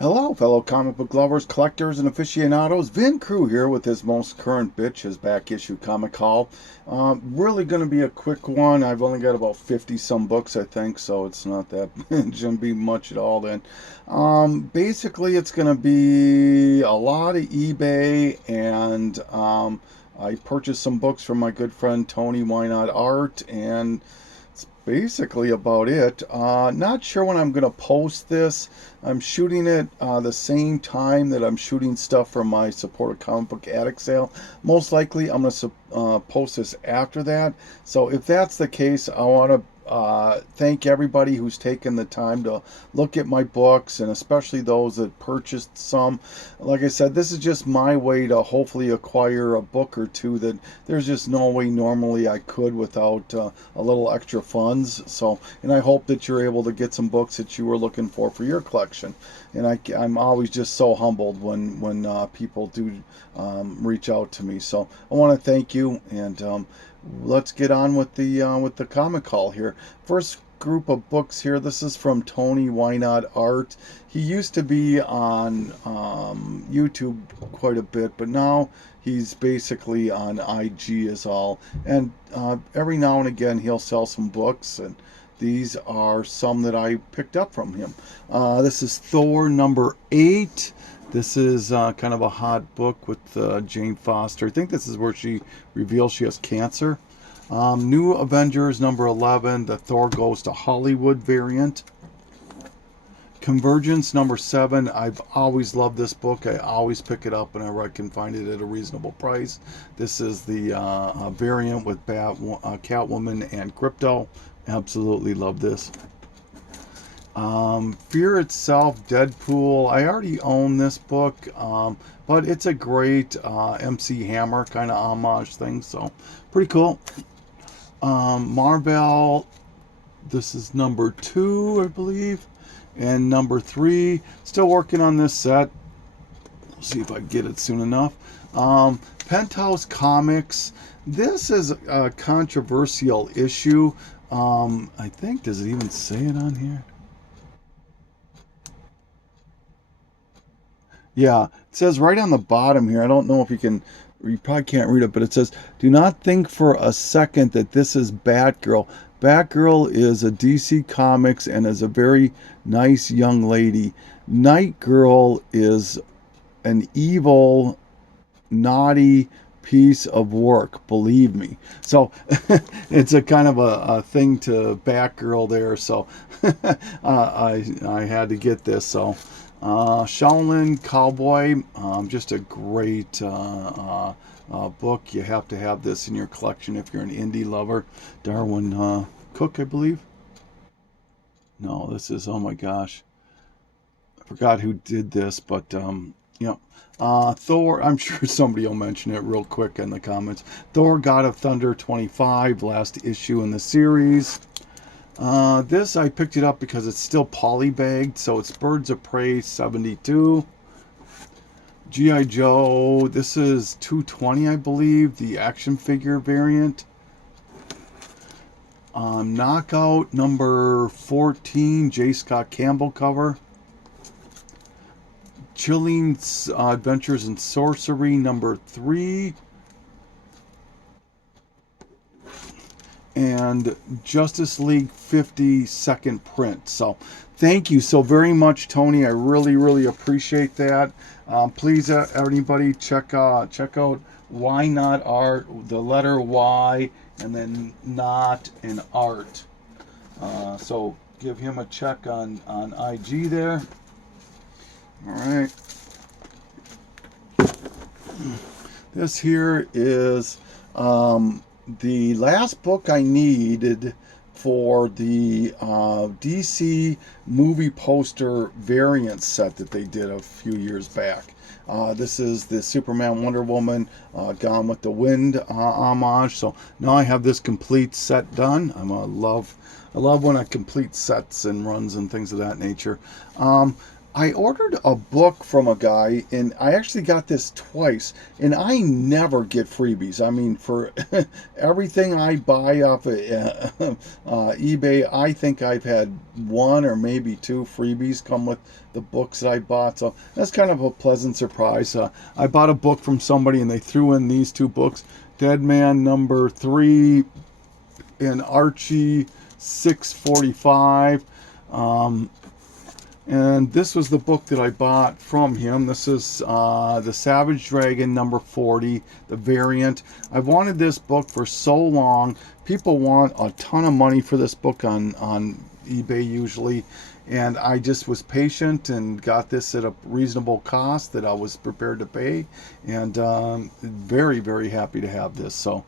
Hello, fellow comic book lovers, collectors, and aficionados. Vin Crew here with his most current BICH, his back issue comic haul. Really going to be a quick one. I've only got about 50 some books, I think, so it's not that, it shouldn't be much at all then. Basically, it's going to be a lot of eBay, and I purchased some books from my good friend Tony Why Not Art, and basically about it. Not sure when I'm going to post this. I'm shooting it the same time that I'm shooting stuff for my Support a Comic Book Addict sale. Most likely I'm going to post this after that. So if that's the case, I want to thank everybody who's taken the time to look at my books, and especially those that purchased some. Like I said, this is just my way to hopefully acquire a book or two that there's just no way normally I could without a little extra funds. So, and I hope that you're able to get some books that you were looking for your collection. And I'm always just so humbled when people do reach out to me. So I want to thank you, and let's get on with the comic haul here. First group of books here. This is from Tony Why Not Art. He used to be on YouTube quite a bit, but now he's basically on IG is all. And every now and again he'll sell some books, and these are some that I picked up from him. This is Thor number 8. This is kind of a hot book with Jane Foster. I think this is where she reveals she has cancer. New Avengers number 11, the Thor Goes to Hollywood variant. Convergence number 7. I've always loved this book. I always pick it up whenever I can find it at a reasonable price. This is the variant with Catwoman and Crypto. Absolutely love this. Fear Itself, Deadpool. I already own this book, but it's a great MC Hammer kind of homage thing, so pretty cool. Marvel, this is number 2, I believe, and number 3. Still working on this set. We'll see if I get it soon enough. Penthouse Comics. This is a controversial issue. I think, does it even say it on here? Yeah, it says right on the bottom here. I don't know if you probably can't read it, but it says, do not think for a second that this is Batgirl. Batgirl is a DC Comics and is a very nice young lady. Night Girl is an evil, naughty piece of work, believe me. So it's a kind of a thing to Batgirl there. So I had to get this. So Shaolin Cowboy, just a great book. You have to have this in your collection if you're an indie lover. Darwin Cook, I believe. No, this is, oh my gosh, I forgot who did this, but yeah. Thor, I'm sure somebody will mention it real quick in the comments. Thor God of Thunder 25, last issue in the series. This, I picked it up because it's still polybagged, so it's Birds of Prey 72. G.I. Joe, this is 220, I believe, the action figure variant. Knockout number 14, J. Scott Campbell cover. Chilling Adventures in Sorcery number 3. And Justice League 50 second print. So thank you so very much, Tony. I really appreciate that. Please, everybody, check out Why Not Art, the letter Y, and then not an art. So give him a check on IG there. All right. This here is the last book I needed for the DC movie poster variant set that they did a few years back. This is the Superman Wonder Woman Gone with the Wind homage. So now I have this complete set done. I love when I complete sets and runs and things of that nature. I ordered a book from a guy, and I actually got this twice, and I never get freebies. I mean, for everything I buy off of eBay, I think I've had one or maybe two freebies come with the books that I bought. So that's kind of a pleasant surprise. I bought a book from somebody, and they threw in these two books, Dead Man #3 and Archie 645. And this was the book that I bought from him. This is the Savage Dragon #40, the variant. I've wanted this book for so long. People want a ton of money for this book on eBay usually. And I just was patient and got this at a reasonable cost that I was prepared to pay. And very, very happy to have this. So,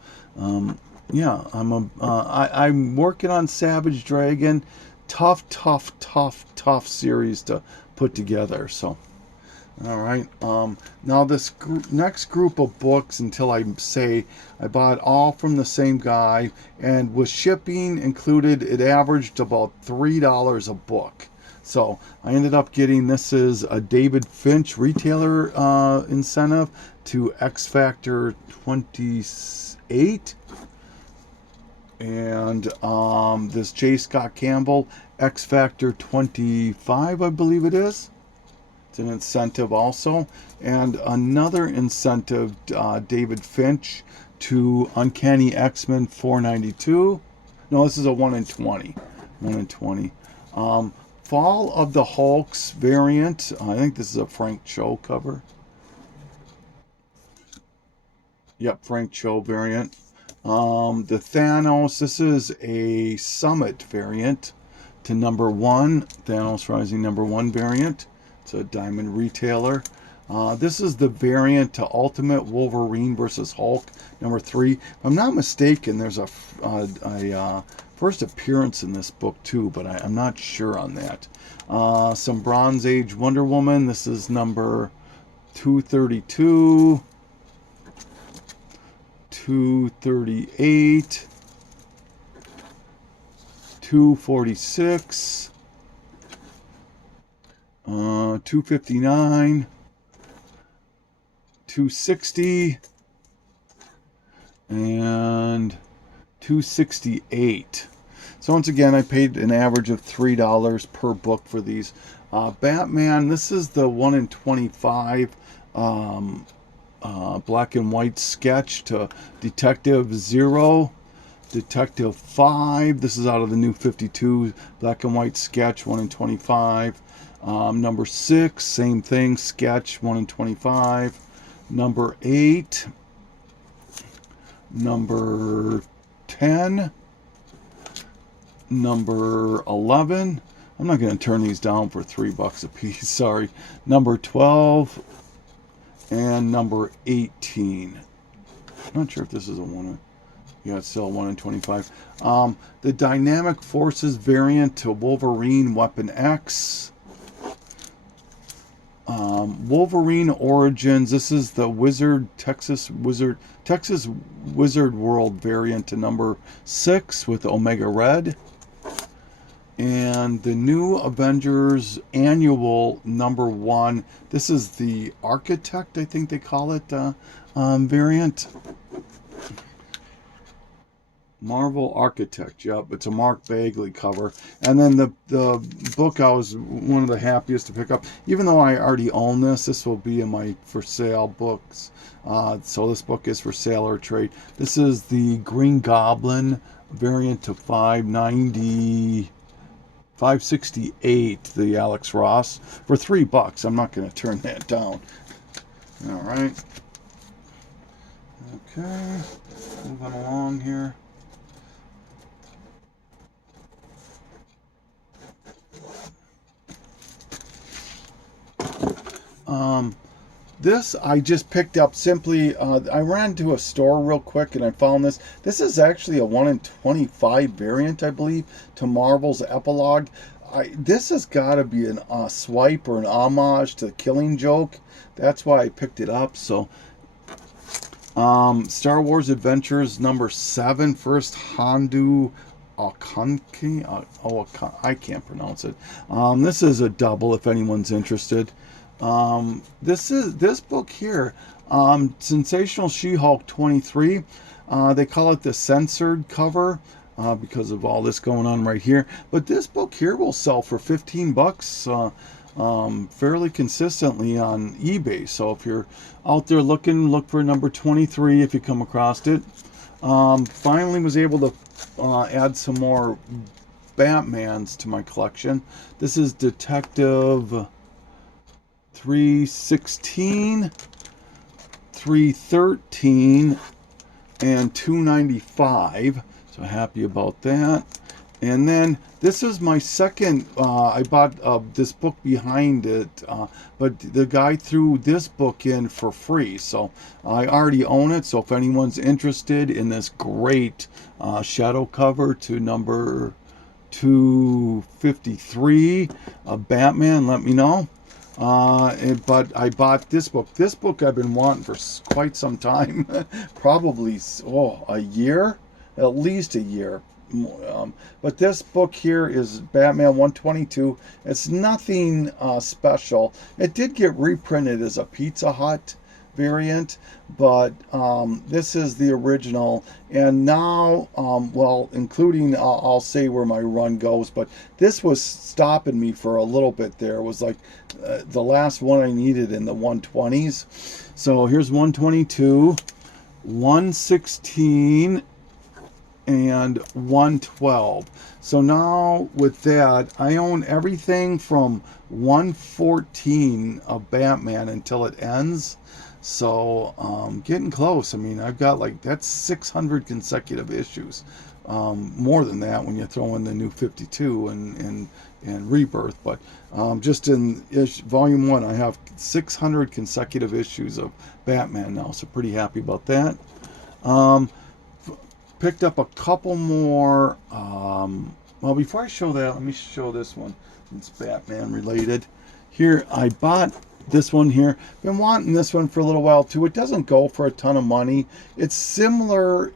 yeah, I'm working on Savage Dragon. Tough series to put together. So, all right. Now this next group of books, until I say I bought all from the same guy, and with shipping included, it averaged about $3 a book. So I ended up getting, this is a David Finch retailer incentive to X Factor 28. And this J. Scott Campbell X Factor 25, I believe it is. It's an incentive also. And another incentive, David Finch to Uncanny X-Men 492. No, this is a 1 in 20. 1 in 20. Fall of the Hulks variant. I think this is a Frank Cho cover. Yep, Frank Cho variant. The Thanos, this is a Summit variant to #1, Thanos Rising #1 variant. It's a Diamond retailer. This is the variant to Ultimate Wolverine versus Hulk #3. If I'm not mistaken, there's a first appearance in this book too, but I'm not sure on that. Some Bronze Age Wonder Woman. This is number 232. 238, 246, 259, 260, and 268. So once again, I paid an average of $3 per book for these. Batman, this is the 1 in 25 black and white sketch to Detective 0, Detective 5. This is out of the new 52 black and white sketch, 1 in 25. Number 6, same thing, sketch, 1 in 25. Number 8, number 10, number 11. I'm not going to turn these down for $3 a piece, sorry. Number 12. And number 18. Not sure if this is a 1. Yeah, it's still a 1 in 25. The Dynamic Forces variant to Wolverine Weapon X. Wolverine Origins. This is the Texas Wizard World variant to number 6 with Omega Red. And the New Avengers Annual #1. This is the Architect, I think they call it, variant. Marvel Architect, yep, it's a Mark Bagley cover. And then the book I was one of the happiest to pick up, even though I already own this. This will be in my for sale books. So this book is for sale or trade. This is the Green Goblin variant to 568, the Alex Ross, for $3. I'm not going to turn that down. All right. Okay, moving along here. This I just picked up simply, I ran to a store real quick and I found this. This is actually a 1 in 25 variant, I believe, to Marvel's Epilogue. This has got to be a swipe or an homage to the Killing Joke. That's why I picked it up. So, Star Wars Adventures #7, first Hondo I can't pronounce it. This is a double if anyone's interested. This book here, Sensational She-Hulk 23. They call it the censored cover because of all this going on right here. But this book here will sell for 15 bucks fairly consistently on eBay. So if you're out there looking, look for number 23 if you come across it. Finally was able to add some more Batmans to my collection. This is Detective 316, 313, and 295. So happy about that. And then this is my second, I bought this book behind it, but the guy threw this book in for free. So I already own it. So if anyone's interested in this great shadow cover to number 253 of Batman, let me know. But I bought this book. This book I've been wanting for quite some time, probably a year, at least a year. But this book here is Batman 122. It's nothing special. It did get reprinted as a Pizza Hut variant, but this is the original. And now, well, including, I'll say where my run goes, but this was stopping me for a little bit there. It was like the last one I needed in the 120s. So here's 122, 116, and 112. So now with that, I own everything from 114 of Batman until it ends. So getting close. I mean, I've got like, that's 600 consecutive issues. More than that when you throw in the new 52 and Rebirth. But just in volume 1, I have 600 consecutive issues of Batman now. So pretty happy about that. Picked up a couple more. Well, before I show that, let me show this one. It's Batman related. Here, I bought this one here. Been wanting this one for a little while too. It doesn't go for a ton of money. It's similar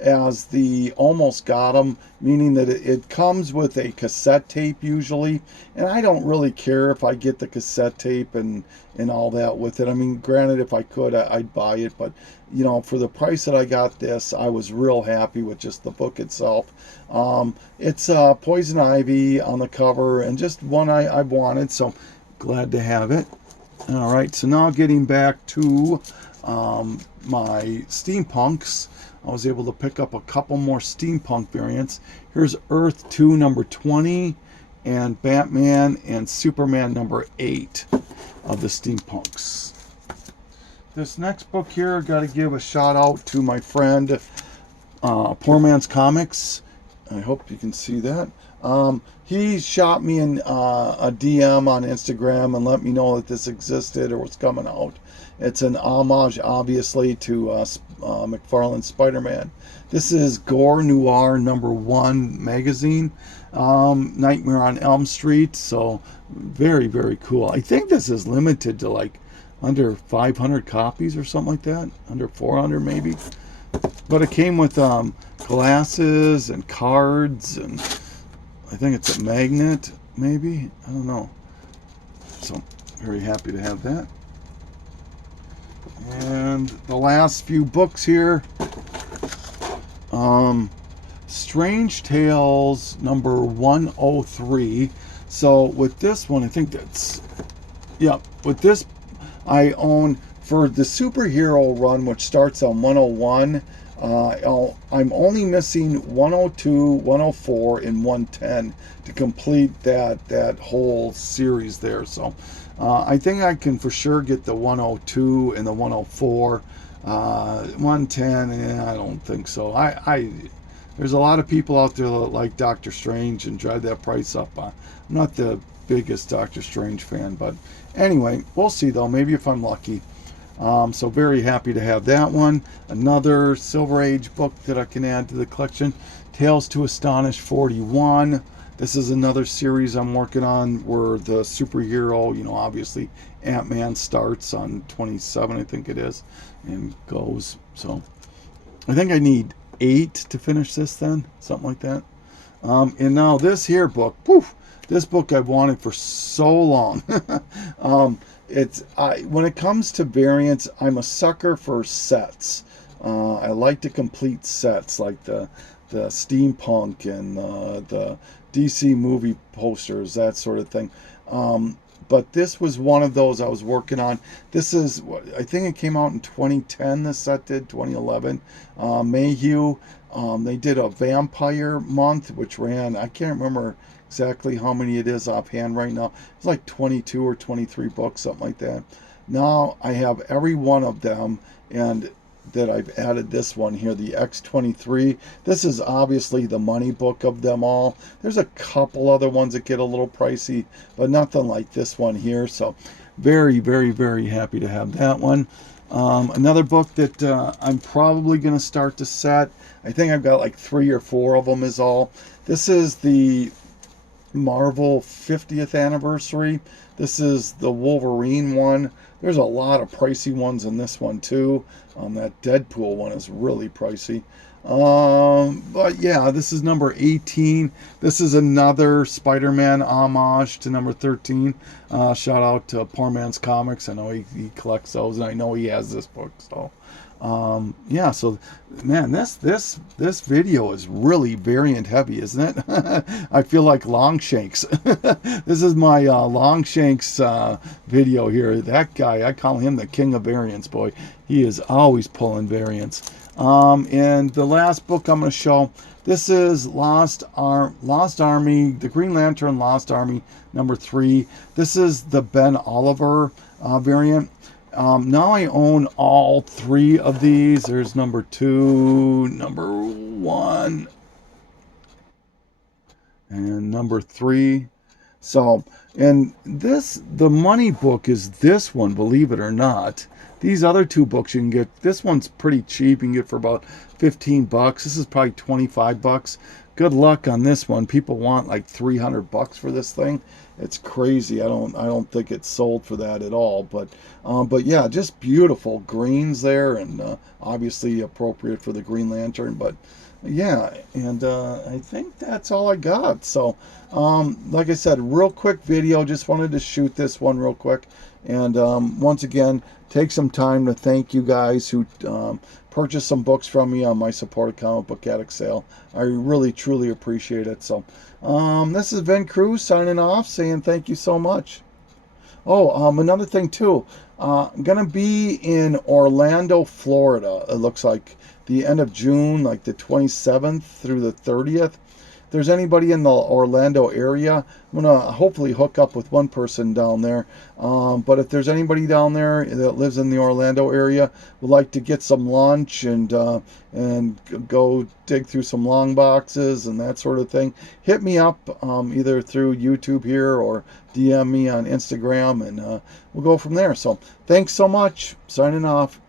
as the Almost Got 'Em, meaning that it comes with a cassette tape usually, and I don't really care if I get the cassette tape and all that with it. I mean, granted, if I could, I'd buy it, but you know, for the price that I got this, I was real happy with just the book itself. It's Poison Ivy on the cover, and just one I wanted, so glad to have it. All right, so now getting back to my steampunks. I was able to pick up a couple more steampunk variants. Here's Earth 2 number 20 and Batman and Superman number 8 of the steampunks. This next book here, I got to give a shout out to my friend Poor Man's Comics. I hope you can see that. He shot me a DM on Instagram and let me know that this existed or was coming out. It's an homage, obviously, to McFarlane's Spider-Man. This is Gore Noir number 1 magazine, Nightmare on Elm Street. So very, very cool. I think this is limited to like under 500 copies or something like that, under 400 maybe. But it came with glasses and cards, and I think it's a magnet, maybe. I don't know. So very happy to have that. And the last few books here. Strange Tales number 103. So with this one, I think that's, yeah, with this I own for the superhero run, which starts on 101. I'm only missing 102, 104, and 110 to complete that whole series there. So I think I can for sure get the 102 and the 104. 110, I don't think so. There's a lot of people out there that like Doctor Strange and drive that price up. I'm not the biggest Doctor Strange fan, but anyway, we'll see though. Maybe if I'm lucky. So very happy to have that one. Another Silver Age book that I can add to the collection. Tales to Astonish 41. This is another series I'm working on where the superhero, you know, obviously Ant-Man starts on 27, I think it is, and goes. So I think I need 8 to finish this then, something like that. And now this here book, poof, this book I've wanted for so long. When it comes to variants, I'm a sucker for sets. I like to complete sets like the steampunk and the DC movie posters, that sort of thing. But this was one of those I was working on. This is, I think it came out in 2010, this set did, 2011. Mayhew, they did a vampire month, which ran, I can't remember exactly how many it is offhand right now. It's like 22 or 23 books, something like that. Now I have every one of them, and that I've added this one here, the X23. This is obviously the money book of them all. There's a couple other ones that get a little pricey, but nothing like this one here. So very, very, very happy to have that one. Another book that I'm probably going to start to set. I think I've got like 3 or 4 of them is all. This is the Marvel 50th anniversary. This is the Wolverine one. There's a lot of pricey ones in this one too. That Deadpool one is really pricey. But yeah, this is number 18. This is another Spider-Man homage to number 13. Shout out to Poor Man's Comics. I know he collects those, and I know he has this book. So yeah, so man, this video is really variant heavy, isn't it? I feel like Longshanks. This is my Longshanks video here. That guy, I call him the king of variants, boy. He is always pulling variants. And the last book I'm going to show, this is Lost Army, the Green Lantern Lost Army number 3. This is the Ben Oliver variant. Now I own all 3 of these. There's number 2, number 1, and number 3. So, and the money book is this one, believe it or not. These other 2 books you can get, this one's pretty cheap. You can get for about 15 bucks. This is probably 25 bucks. Good luck on this one. People want like 300 bucks for this thing. It's crazy. I don't think it's sold for that at all. But yeah, just beautiful greens there, and obviously appropriate for the Green Lantern. But yeah, and I think that's all I got. So like I said, real quick video. Just wanted to shoot this one real quick. And once again, take some time to thank you guys who purchased some books from me on my supported comic book addict sale. I really, truly appreciate it. So this is Vin Cruz signing off, saying thank you so much. Oh, another thing too. I'm going to be in Orlando, Florida. It looks like the end of June, like the 27th through the 30th. If there's anybody in the Orlando area, I'm going to hopefully hook up with one person down there. But if there's anybody down there that lives in the Orlando area, would like to get some lunch and go dig through some long boxes and that sort of thing, hit me up either through YouTube here or DM me on Instagram, and we'll go from there. So thanks so much. Signing off.